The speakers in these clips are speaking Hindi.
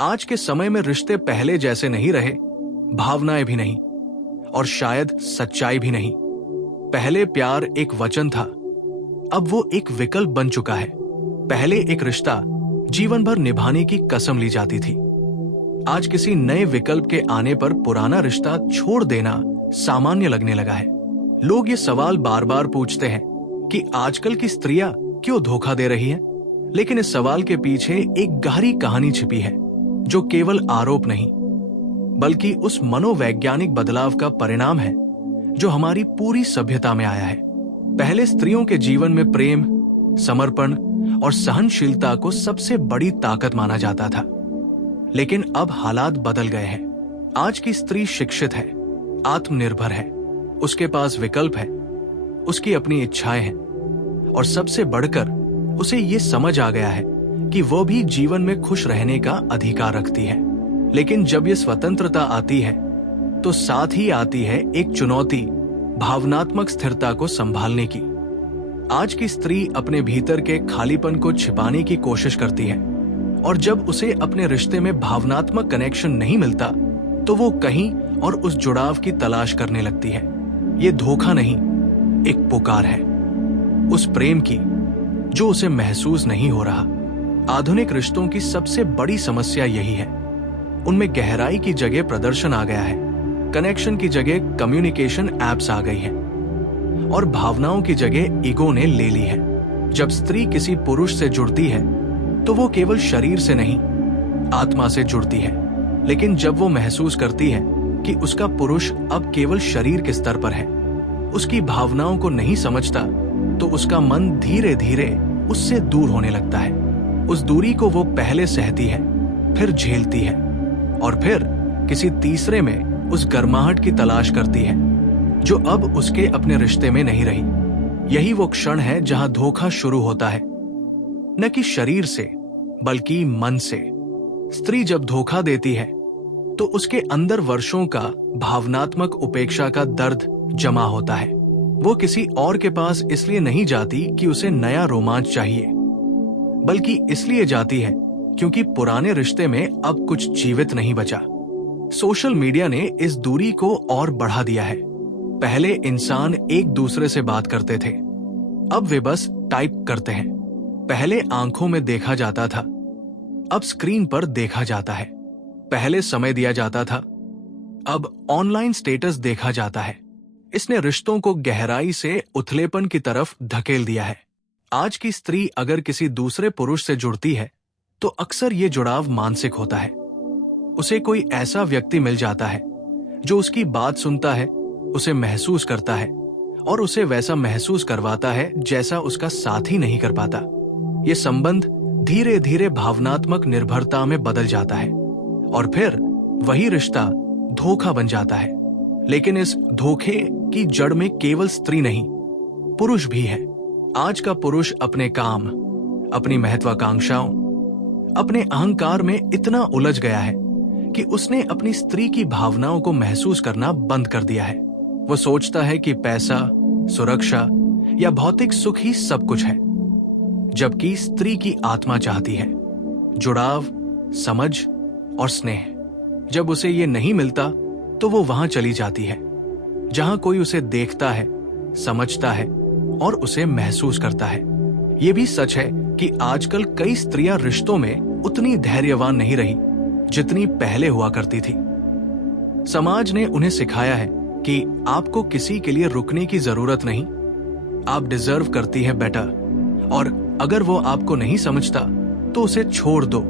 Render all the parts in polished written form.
आज के समय में रिश्ते पहले जैसे नहीं रहे, भावनाएं भी नहीं, और शायद सच्चाई भी नहीं। पहले प्यार एक वचन था, अब वो एक विकल्प बन चुका है। पहले एक रिश्ता जीवन भर निभाने की कसम ली जाती थी। आज किसी नए विकल्प के आने पर पुराना रिश्ता छोड़ देना सामान्य लगने लगा है। लोग ये सवाल बार बार पूछते हैं कि आजकल की स्त्रियां क्यों धोखा दे रही हैं? लेकिन इस सवाल के पीछे एक गहरी कहानी छिपी है, जो केवल आरोप नहीं, बल्कि उस मनोवैज्ञानिक बदलाव का परिणाम है जो हमारी पूरी सभ्यता में आया है। पहले स्त्रियों के जीवन में प्रेम, समर्पण और सहनशीलता को सबसे बड़ी ताकत माना जाता था। लेकिन अब हालात बदल गए हैं। आज की स्त्री शिक्षित है, आत्मनिर्भर है, उसके पास विकल्प है, उसकी अपनी इच्छाएं हैं, और सबसे बढ़कर उसे ये समझ आ गया है कि वो भी जीवन में खुश रहने का अधिकार रखती है। लेकिन जब ये स्वतंत्रता आती है तो साथ ही आती है एक चुनौती, भावनात्मक स्थिरता को संभालने की। आज की स्त्री अपने भीतर के खालीपन को छिपाने की कोशिश करती है, और जब उसे अपने रिश्ते में भावनात्मक कनेक्शन नहीं मिलता तो वो कहीं और उस जुड़ाव की तलाश करने लगती है। ये धोखा नहीं, एक पुकार है उस प्रेम की जो उसे महसूस नहीं हो रहा। आधुनिक रिश्तों की सबसे बड़ी समस्या यही है। उनमें गहराई की जगह प्रदर्शन आ गया है, कनेक्शन की जगह कम्युनिकेशन एप्स आ गई है, और भावनाओं की जगह ईगो ने ले ली है। जब स्त्री किसी पुरुष से जुड़ती है तो वो केवल शरीर से नहीं, आत्मा से जुड़ती है। लेकिन जब वो महसूस करती है कि उसका पुरुष अब केवल शरीर के स्तर पर है, उसकी भावनाओं को नहीं समझता, तो उसका मन धीरे धीरे उससे दूर होने लगता है। उस दूरी को वो पहले सहती है, फिर झेलती है, और फिर किसी तीसरे में उस गर्माहट की तलाश करती है जो अब उसके अपने रिश्ते में नहीं रही। यही वो क्षण है जहां धोखा शुरू होता है, न कि शरीर से बल्कि मन से। स्त्री जब धोखा देती है तो उसके अंदर वर्षों का भावनात्मक उपेक्षा का दर्द जमा होता है। वो किसी और के पास इसलिए नहीं जाती कि उसे नया रोमांच चाहिए, बल्कि इसलिए जाती है क्योंकि पुराने रिश्ते में अब कुछ जीवित नहीं बचा। सोशल मीडिया ने इस दूरी को और बढ़ा दिया है। पहले इंसान एक दूसरे से बात करते थे, अब वे बस टाइप करते हैं। पहले आंखों में देखा जाता था, अब स्क्रीन पर देखा जाता है। पहले समय दिया जाता था, अब ऑनलाइन स्टेटस देखा जाता है। इसने रिश्तों को गहराई से उथलेपन की तरफ धकेल दिया है। आज की स्त्री अगर किसी दूसरे पुरुष से जुड़ती है तो अक्सर ये जुड़ाव मानसिक होता है। उसे कोई ऐसा व्यक्ति मिल जाता है जो उसकी बात सुनता है, उसे महसूस करता है, और उसे वैसा महसूस करवाता है जैसा उसका साथी नहीं कर पाता। ये संबंध धीरे धीरे भावनात्मक निर्भरता में बदल जाता है, और फिर वही रिश्ता धोखा बन जाता है। लेकिन इस धोखे की जड़ में केवल स्त्री नहीं, पुरुष भी है। आज का पुरुष अपने काम, अपनी महत्वाकांक्षाओं, अपने अहंकार में इतना उलझ गया है कि उसने अपनी स्त्री की भावनाओं को महसूस करना बंद कर दिया है। वो सोचता है कि पैसा, सुरक्षा या भौतिक सुख ही सब कुछ है, जबकि स्त्री की आत्मा चाहती है जुड़ाव, समझ और स्नेह। जब उसे ये नहीं मिलता तो वो वहां चली जाती है जहां कोई उसे देखता है, समझता है और उसे महसूस करता है। ये भी सच है कि आजकल कई स्त्रियां रिश्तों में उतनी धैर्यवान नहीं रही जितनी पहले हुआ करती थी। समाज ने उन्हें सिखाया है कि आपको किसी के लिए रुकने की जरूरत नहीं, आप डिजर्व करती हैं बेटर, और अगर वो आपको नहीं समझता तो उसे छोड़ दो।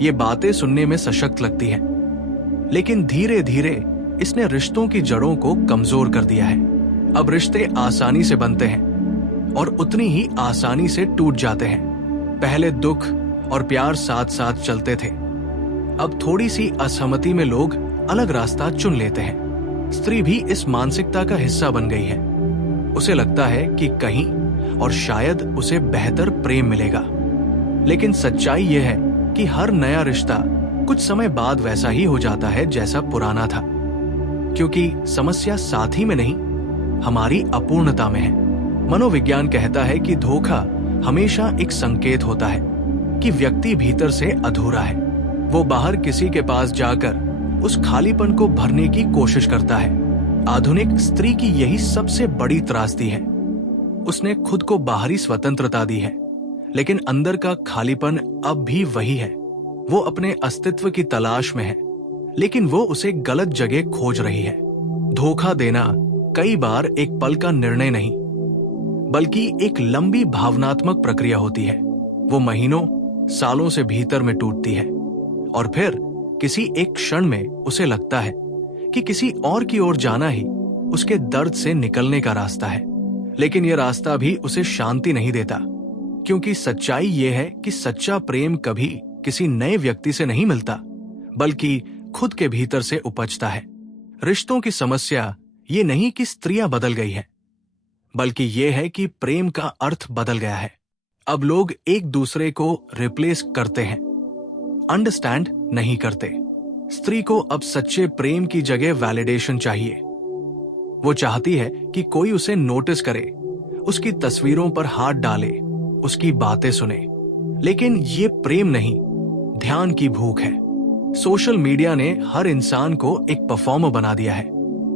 ये बातें सुनने में सशक्त लगती हैं, लेकिन धीरे धीरे इसने रिश्तों की जड़ों को कमजोर कर दिया है। अब रिश्ते आसानी से बनते हैं और उतनी ही आसानी से टूट जाते हैं। पहले दुख और प्यार साथ साथ चलते थे, अब थोड़ी सी असहमति में लोग अलग रास्ता चुन लेते हैं। स्त्री भी इस मानसिकता का हिस्सा बन गई है। उसे लगता है कि कहीं और शायद उसे बेहतर प्रेम मिलेगा। लेकिन सच्चाई यह है कि हर नया रिश्ता कुछ समय बाद वैसा ही हो जाता है जैसा पुराना था, क्योंकि समस्या साथी में नहीं, हमारी अपूर्णता में है। मनोविज्ञान कहता है कि धोखा हमेशा एक संकेत होता है कि व्यक्ति भीतर से अधूरा है। वो बाहर किसी के पास जाकर उस खालीपन को भरने की कोशिश करता है। आधुनिक स्त्री की यही सबसे बड़ी त्रासदी है। उसने खुद को बाहरी स्वतंत्रता दी है, लेकिन अंदर का खालीपन अब भी वही है। वो अपने अस्तित्व की तलाश में है, लेकिन वो उसे गलत जगह खोज रही है। धोखा देना कई बार एक पल का निर्णय नहीं, बल्कि एक लंबी भावनात्मक प्रक्रिया होती है। वो महीनों, सालों से भीतर में टूटती है और फिर किसी एक क्षण में उसे लगता है कि किसी और की ओर जाना ही उसके दर्द से निकलने का रास्ता है। लेकिन यह रास्ता भी उसे शांति नहीं देता, क्योंकि सच्चाई यह है कि सच्चा प्रेम कभी किसी नए व्यक्ति से नहीं मिलता, बल्कि खुद के भीतर से उपजता है। रिश्तों की समस्या ये नहीं कि स्त्रियां बदल गई है, बल्कि यह है कि प्रेम का अर्थ बदल गया है। अब लोग एक दूसरे को रिप्लेस करते हैं, अंडरस्टैंड नहीं करते। स्त्री को अब सच्चे प्रेम की जगह वैलिडेशन चाहिए। वो चाहती है कि कोई उसे नोटिस करे, उसकी तस्वीरों पर हाथ डाले, उसकी बातें सुने। लेकिन ये प्रेम नहीं, ध्यान की भूख है। सोशल मीडिया ने हर इंसान को एक परफॉर्मर बना दिया है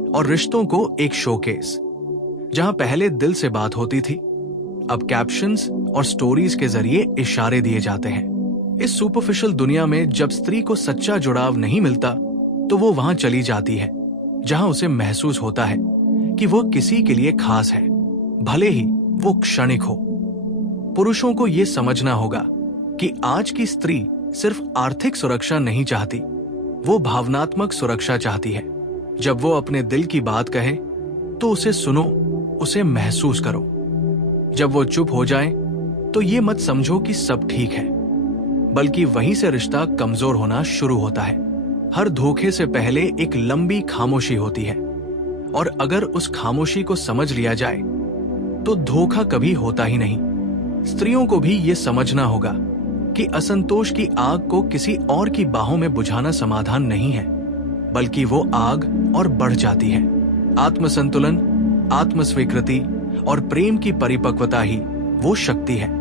और रिश्तों को एक शोकेस। जहां पहले दिल से बात होती थी, अब कैप्शंस और स्टोरीज के जरिए इशारे दिए जाते हैं। इस सुपरफिशियल दुनिया में जब स्त्री को सच्चा जुड़ाव नहीं मिलता, तो वो वहां चली जाती है जहां उसे महसूस होता है कि वो किसी के लिए खास है, भले ही वो क्षणिक हो। पुरुषों को ये समझना होगा कि आज की स्त्री सिर्फ आर्थिक सुरक्षा नहीं चाहती, वो भावनात्मक सुरक्षा चाहती है। जब वो अपने दिल की बात कहे तो उसे सुनो, उसे महसूस करो। जब वो चुप हो जाए तो ये मत समझो कि सब ठीक है, बल्कि वहीं से रिश्ता कमजोर होना शुरू होता है। हर धोखे से पहले एक लंबी खामोशी होती है, और अगर उस खामोशी को समझ लिया जाए तो धोखा कभी होता ही नहीं। स्त्रियों को भी ये समझना होगा कि असंतोष की आग को किसी और की बाहों में बुझाना समाधान नहीं है, बल्कि वो आग और बढ़ जाती है। आत्मसंतुलन, आत्मस्वीकृति और प्रेम की परिपक्वता ही वो शक्ति है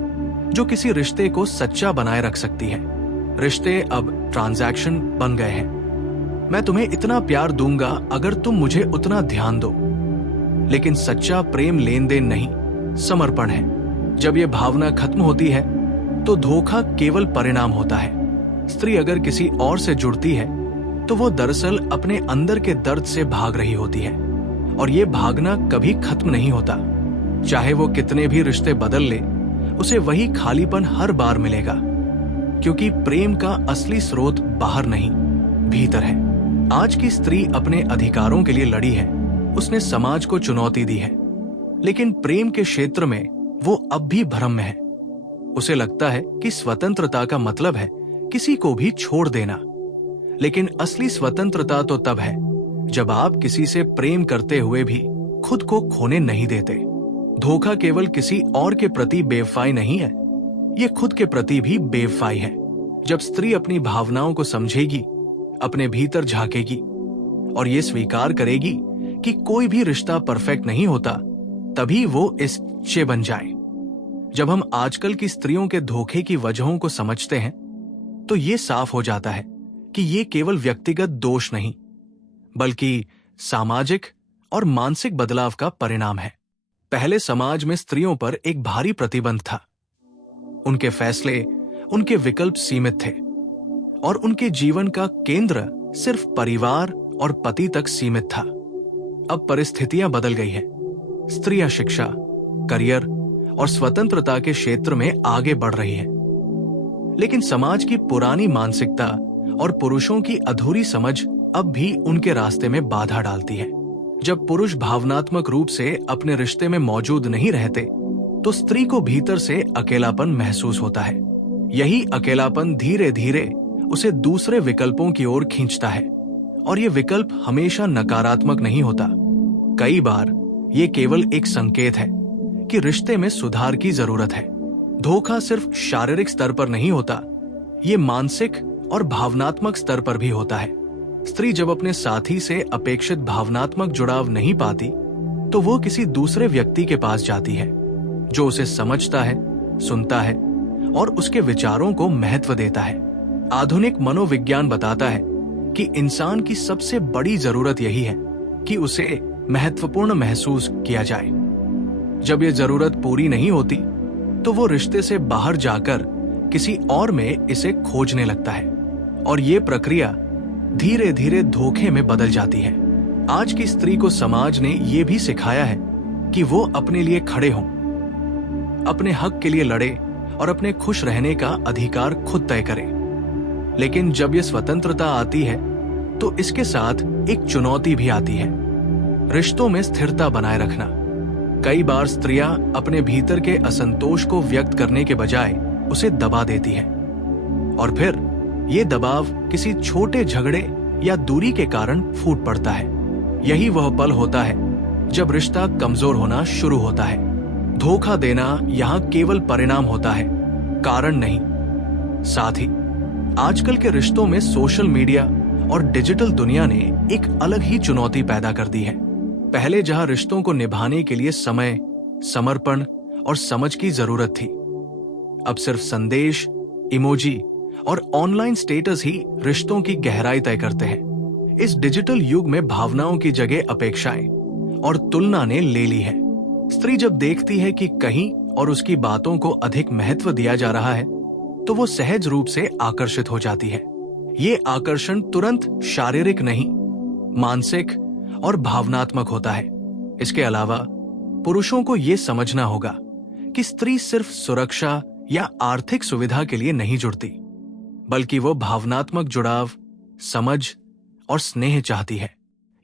जो किसी रिश्ते को सच्चा बनाए रख सकती है। रिश्ते अब ट्रांजैक्शन बन गए हैं। मैं तुम्हें इतना प्यार दूंगा अगर तुम मुझे उतना ध्यान दो। लेकिन सच्चा प्रेम लेन देन नहीं, समर्पण है। जब ये भावना खत्म होती है तो धोखा केवल परिणाम होता है। स्त्री अगर किसी और से जुड़ती है तो वो दरअसल अपने अंदर के दर्द से भाग रही होती है, और ये भागना कभी खत्म नहीं होता। चाहे वो कितने भी रिश्ते बदल ले, उसे वही खालीपन हर बार मिलेगा, क्योंकि प्रेम का असली स्रोत बाहर नहीं, भीतर है। आज की स्त्री अपने अधिकारों के लिए लड़ी है, उसने समाज को चुनौती दी है, लेकिन प्रेम के क्षेत्र में वो अब भी भ्रम में है। उसे लगता है कि स्वतंत्रता का मतलब है किसी को भी छोड़ देना, लेकिन असली स्वतंत्रता तो तब है जब आप किसी से प्रेम करते हुए भी खुद को खोने नहीं देते। धोखा केवल किसी और के प्रति बेवफाई नहीं है, ये खुद के प्रति भी बेवफाई है। जब स्त्री अपनी भावनाओं को समझेगी, अपने भीतर झांकेगी और ये स्वीकार करेगी कि कोई भी रिश्ता परफेक्ट नहीं होता, तभी वो इच्छे बन जाए। जब हम आजकल की स्त्रियों के धोखे की वजहों को समझते हैं, तो ये साफ हो जाता है कि ये केवल व्यक्तिगत दोष नहीं, बल्कि सामाजिक और मानसिक बदलाव का परिणाम है। पहले समाज में स्त्रियों पर एक भारी प्रतिबंध था। उनके फैसले, उनके विकल्प सीमित थे, और उनके जीवन का केंद्र सिर्फ परिवार और पति तक सीमित था। अब परिस्थितियां बदल गई हैं। स्त्रियां शिक्षा, करियर और स्वतंत्रता के क्षेत्र में आगे बढ़ रही हैं। लेकिन समाज की पुरानी मानसिकता और पुरुषों की अधूरी समझ अब भी उनके रास्ते में बाधा डालती है। जब पुरुष भावनात्मक रूप से अपने रिश्ते में मौजूद नहीं रहते, तो स्त्री को भीतर से अकेलापन महसूस होता है। यही अकेलापन धीरे धीरे उसे दूसरे विकल्पों की ओर खींचता है, और ये विकल्प हमेशा नकारात्मक नहीं होता। कई बार ये केवल एक संकेत है कि रिश्ते में सुधार की जरूरत है। धोखा सिर्फ शारीरिक स्तर पर नहीं होता, ये मानसिक और भावनात्मक स्तर पर भी होता है। स्त्री जब अपने साथी से अपेक्षित भावनात्मक जुड़ाव नहीं पाती, तो वो किसी दूसरे व्यक्ति के पास जाती है जो उसे समझता है, सुनता है और उसके विचारों को महत्व देता है। आधुनिक मनोविज्ञान बताता है कि इंसान की सबसे बड़ी जरूरत यही है कि उसे महत्वपूर्ण महसूस किया जाए। जब यह जरूरत पूरी नहीं होती तो वो रिश्ते से बाहर जाकर किसी और में इसे खोजने लगता है और ये प्रक्रिया धीरे धीरे धोखे में बदल जाती है। आज की स्त्री को समाज ने यह भी सिखाया है कि वो अपने लिए खड़े हों, अपने हक के लिए लड़े और अपने खुश रहने का अधिकार खुद तय करें। लेकिन जब यह स्वतंत्रता आती है तो इसके साथ एक चुनौती भी आती है, रिश्तों में स्थिरता बनाए रखना। कई बार स्त्रियां अपने भीतर के असंतोष को व्यक्त करने के बजाय उसे दबा देती है और फिर ये दबाव किसी छोटे झगड़े या दूरी के कारण फूट पड़ता है। यही वह पल होता है जब रिश्ता कमजोर होना शुरू होता है। धोखा देना यहाँ केवल परिणाम होता है, कारण नहीं। साथ ही आजकल के रिश्तों में सोशल मीडिया और डिजिटल दुनिया ने एक अलग ही चुनौती पैदा कर दी है। पहले जहां रिश्तों को निभाने के लिए समय, समर्पण और समझ की जरूरत थी, अब सिर्फ संदेश, इमोजी और ऑनलाइन स्टेटस ही रिश्तों की गहराई तय करते हैं। इस डिजिटल युग में भावनाओं की जगह अपेक्षाएं और तुलना ने ले ली है। स्त्री जब देखती है कि कहीं और उसकी बातों को अधिक महत्व दिया जा रहा है तो वो सहज रूप से आकर्षित हो जाती है। ये आकर्षण तुरंत शारीरिक नहीं, मानसिक और भावनात्मक होता है। इसके अलावा पुरुषों को यह समझना होगा कि स्त्री सिर्फ सुरक्षा या आर्थिक सुविधा के लिए नहीं जुड़ती, बल्कि वो भावनात्मक जुड़ाव, समझ और स्नेह चाहती है।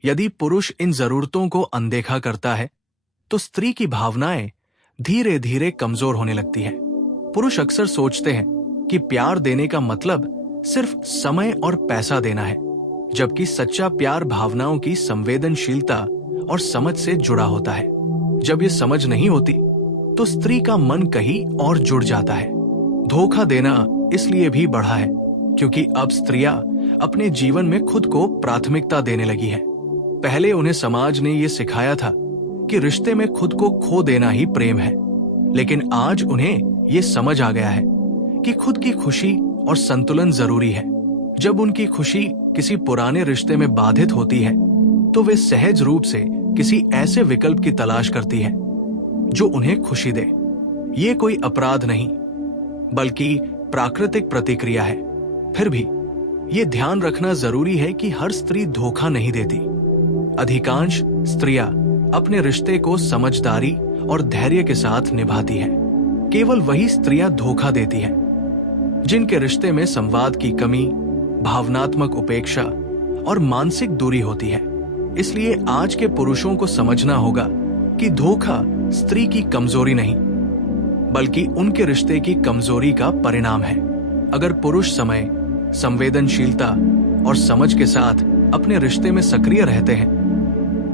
यदि पुरुष इन जरूरतों को अनदेखा करता है तो स्त्री की भावनाएं धीरे धीरे कमजोर होने लगती है। पुरुष अक्सर सोचते हैं कि प्यार देने का मतलब सिर्फ समय और पैसा देना है, जबकि सच्चा प्यार भावनाओं की संवेदनशीलता और समझ से जुड़ा होता है। जब ये समझ नहीं होती तो स्त्री का मन कहीं और जुड़ जाता है। धोखा देना इसलिए भी बढ़ा है क्योंकि अब स्त्रियां अपने जीवन में खुद को प्राथमिकता देने लगी है। पहले उन्हें समाज ने यह सिखाया था कि रिश्ते में खुद को खो देना ही प्रेम है, लेकिन आज उन्हें यह समझ आ गया है कि खुद की खुशी और संतुलन जरूरी है। जब उनकी खुशी किसी पुराने रिश्ते में बाधित होती है तो वे सहज रूप से किसी ऐसे विकल्प की तलाश करती है जो उन्हें खुशी दे। ये कोई अपराध नहीं, बल्कि प्राकृतिक प्रतिक्रिया है। फिर भी ये ध्यान रखना जरूरी है कि हर स्त्री धोखा नहीं देती। अधिकांश स्त्रियां अपने रिश्ते को समझदारी और धैर्य के साथ निभाती है। केवल वही स्त्रियां धोखा देती हैं जिनके रिश्ते में संवाद की कमी, भावनात्मक उपेक्षा और मानसिक दूरी होती है। इसलिए आज के पुरुषों को समझना होगा कि धोखा स्त्री की कमजोरी नहीं, बल्कि उनके रिश्ते की कमजोरी का परिणाम है। अगर पुरुष समय, संवेदनशीलता और समझ के साथ अपने रिश्ते में सक्रिय रहते हैं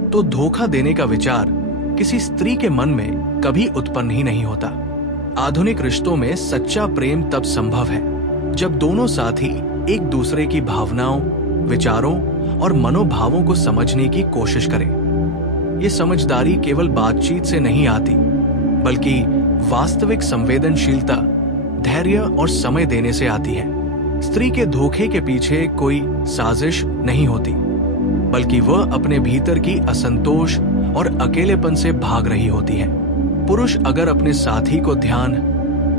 तो धोखा देने का विचार किसी स्त्री के मन में कभी उत्पन्न ही नहीं होता। आधुनिक रिश्तों में सच्चा प्रेम तब संभव है जब दोनों साथी एक दूसरे की भावनाओं, विचारों और मनोभावों को समझने की कोशिश करें। ये समझदारी केवल बातचीत से नहीं आती, बल्कि वास्तविक संवेदनशीलता, धैर्य और समय देने से आती है। स्त्री के धोखे के पीछे कोई साजिश नहीं होती, बल्कि वह अपने भीतर की असंतोष और अकेलेपन से भाग रही होती है। पुरुष अगर अपने साथी को ध्यान,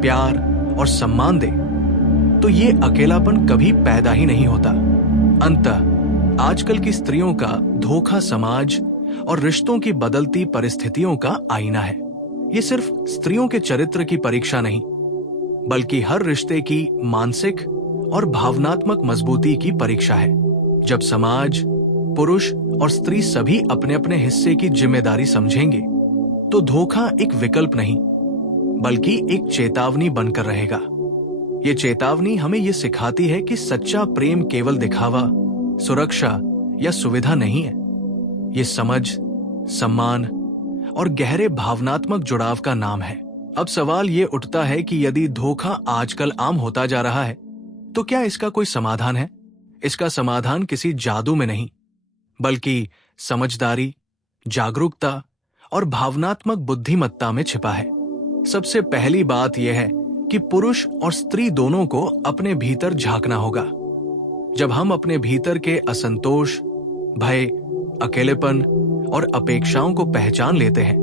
प्यार और सम्मान दे तो ये अकेलापन कभी पैदा ही नहीं होता। अंततः आजकल की स्त्रियों का धोखा समाज और रिश्तों की बदलती परिस्थितियों का आईना है। ये सिर्फ स्त्रियों के चरित्र की परीक्षा नहीं, बल्कि हर रिश्ते की मानसिक और भावनात्मक मजबूती की परीक्षा है। जब समाज, पुरुष और स्त्री सभी अपने अपने हिस्से की जिम्मेदारी समझेंगे तो धोखा एक विकल्प नहीं, बल्कि एक चेतावनी बनकर रहेगा। ये चेतावनी हमें ये सिखाती है कि सच्चा प्रेम केवल दिखावा, सुरक्षा या सुविधा नहीं है। ये समझ, सम्मान और गहरे भावनात्मक जुड़ाव का नाम है। अब सवाल ये उठता है कि यदि धोखा आजकल आम होता जा रहा है तो क्या इसका कोई समाधान है? इसका समाधान किसी जादू में नहीं, बल्कि समझदारी, जागरूकता और भावनात्मक बुद्धिमत्ता में छिपा है। सबसे पहली बात यह है कि पुरुष और स्त्री दोनों को अपने भीतर झांकना होगा। जब हम अपने भीतर के असंतोष, भय, अकेलेपन और अपेक्षाओं को पहचान लेते हैं,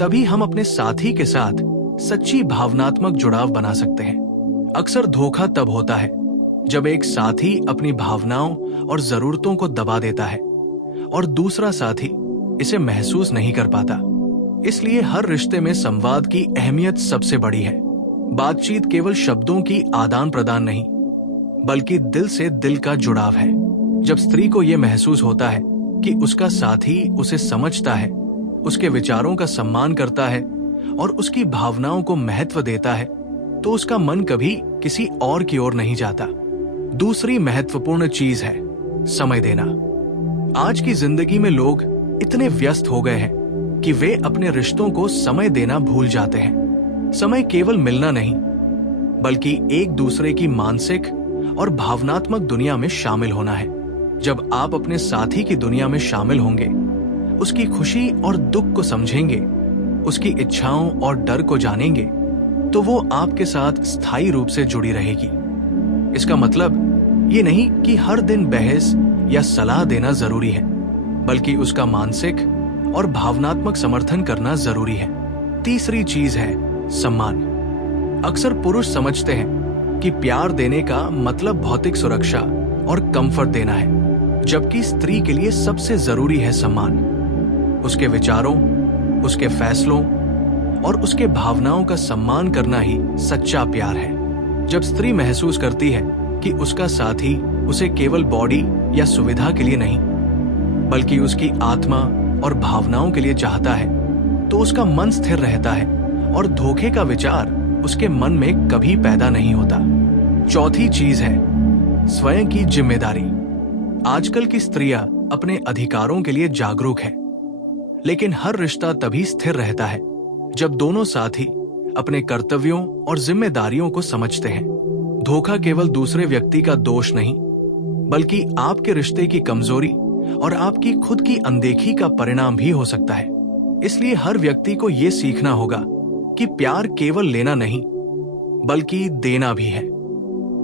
तभी हम अपने साथी के साथ सच्ची भावनात्मक जुड़ाव बना सकते हैं। अक्सर धोखा तब होता है जब एक साथी अपनी भावनाओं और जरूरतों को दबा देता है और दूसरा साथी इसे महसूस नहीं कर पाता। इसलिए हर रिश्ते में संवाद की अहमियत सबसे बड़ी है। बातचीत केवल शब्दों की आदान प्रदान नहीं, बल्कि दिल से दिल का जुड़ाव है। जब स्त्री को यह महसूस होता है कि उसका साथी उसे समझता है, उसके विचारों का सम्मान करता है और उसकी भावनाओं को महत्व देता है, तो उसका मन कभी किसी और की ओर नहीं जाता। दूसरी महत्वपूर्ण चीज है समय देना। आज की जिंदगी में लोग इतने व्यस्त हो गए हैं कि वे अपने रिश्तों को समय देना भूल जाते हैं। समय केवल मिलना नहीं, बल्कि एक दूसरे की मानसिक और भावनात्मक दुनिया में शामिल होना है। जब आप अपने साथी की दुनिया में शामिल होंगे, उसकी खुशी और दुख को समझेंगे, उसकी इच्छाओं और डर को जानेंगे, तो वो आपके साथ स्थायी रूप से जुड़ी रहेगी। इसका मतलब ये नहीं कि हर दिन बहस या सलाह देना जरूरी है, बल्कि उसका मानसिक और भावनात्मक समर्थन करना जरूरी है। तीसरी चीज है सम्मान। अक्सर पुरुष समझते हैं कि प्यार देने का मतलब भौतिक सुरक्षा और कंफर्ट देना है, जबकि स्त्री के लिए सबसे जरूरी है सम्मान। उसके विचारों, उसके फैसलों और उसके भावनाओं का सम्मान करना ही सच्चा प्यार है। जब स्त्री महसूस करती है कि उसका साथी उसे केवल बॉडी या सुविधा के लिए नहीं, बल्कि उसकी आत्मा और भावनाओं के लिए चाहता है, तो उसका मन स्थिर रहता है और धोखे का विचार उसके मन में कभी पैदा नहीं होता। चौथी चीज है स्वयं की जिम्मेदारी। आजकल की स्त्रियां अपने अधिकारों के लिए जागरूक है, लेकिन हर रिश्ता तभी स्थिर रहता है जब दोनों साथी अपने कर्तव्यों और जिम्मेदारियों को समझते हैं। धोखा केवल दूसरे व्यक्ति का दोष नहीं, बल्कि आपके रिश्ते की कमजोरी और आपकी खुद की अनदेखी का परिणाम भी हो सकता है। इसलिए हर व्यक्ति को यह सीखना होगा कि प्यार केवल लेना नहीं, बल्कि देना भी है।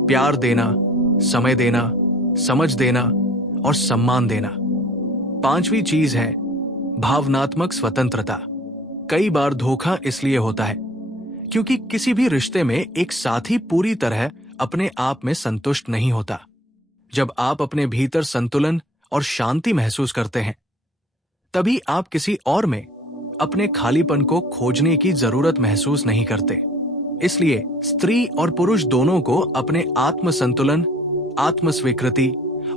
प्यार देना, समय देना, समझ देना और सम्मान देना। पांचवी चीज है भावनात्मक स्वतंत्रता। कई बार धोखा इसलिए होता है क्योंकि किसी भी रिश्ते में एक साथी पूरी तरह अपने आप में संतुष्ट नहीं होता। जब आप अपने भीतर संतुलन और शांति महसूस करते हैं, तभी आप किसी और में अपने खालीपन को खोजने की जरूरत महसूस नहीं करते। इसलिए स्त्री और पुरुष दोनों को अपने आत्म संतुलन, आत्म स्वीकृति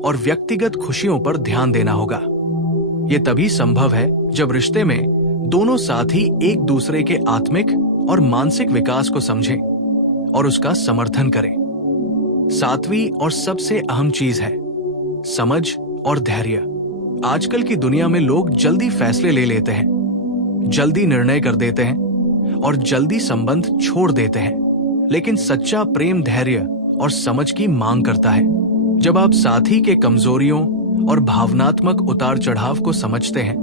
और व्यक्तिगत खुशियों पर ध्यान देना होगा। ये तभी संभव है जब रिश्ते में दोनों साथी एक दूसरे के आत्मिक और मानसिक विकास को समझें और उसका समर्थन करें। सातवीं और सबसे अहम चीज है समझ और धैर्य। आजकल की दुनिया में लोग जल्दी फैसले ले लेते हैं, जल्दी निर्णय कर देते हैं और जल्दी संबंध छोड़ देते हैं, लेकिन सच्चा प्रेम धैर्य और समझ की मांग करता है। जब आप साथी के कमजोरियों और भावनात्मक उतार चढ़ाव को समझते हैं,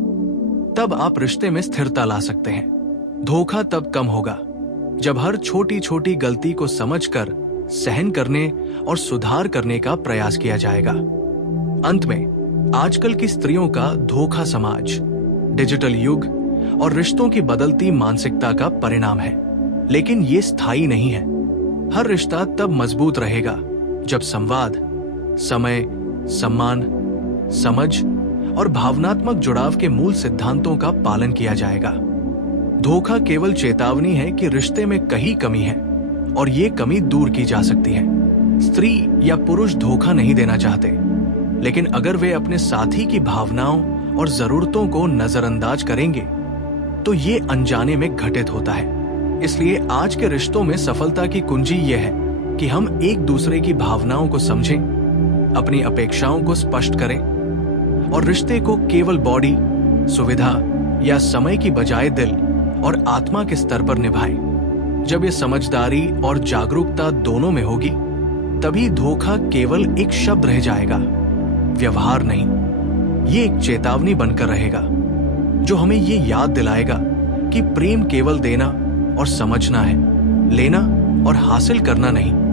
तब आप रिश्ते में स्थिरता ला सकते हैं। धोखा तब कम होगा जब हर छोटी छोटी गलती को समझकर सहन करने और सुधार करने का प्रयास किया जाएगा। अंत में, आजकल की स्त्रियों का धोखा समाज, डिजिटल युग और रिश्तों की बदलती मानसिकता का परिणाम है, लेकिन ये स्थायी नहीं है। हर रिश्ता तब मजबूत रहेगा जब संवाद, समय, सम्मान, समझ और भावनात्मक जुड़ाव के मूल सिद्धांतों का पालन किया जाएगा। धोखा केवल चेतावनी है कि रिश्ते में कहीं कमी है और ये कमी दूर की जा सकती है। स्त्री या पुरुष धोखा नहीं देना चाहते, लेकिन अगर वे अपने साथी की भावनाओं और जरूरतों को नजरअंदाज करेंगे, तो ये अनजाने में घटित होता है। इसलिए आज के रिश्तों में सफलता की कुंजी ये है कि हम एक दूसरे की भावनाओं को समझें, अपनी अपेक्षाओं को स्पष्ट करें और रिश्ते को केवल बॉडी, सुविधा या समय की बजाय दिल और आत्मा के स्तर पर निभाएं। जब ये समझदारी और जागरूकता दोनों में होगी, तभी धोखा केवल एक शब्द रह जाएगा, व्यवहार नहीं। ये एक चेतावनी बनकर रहेगा जो हमें ये याद दिलाएगा कि प्रेम केवल देना और समझना है, लेना और हासिल करना नहीं।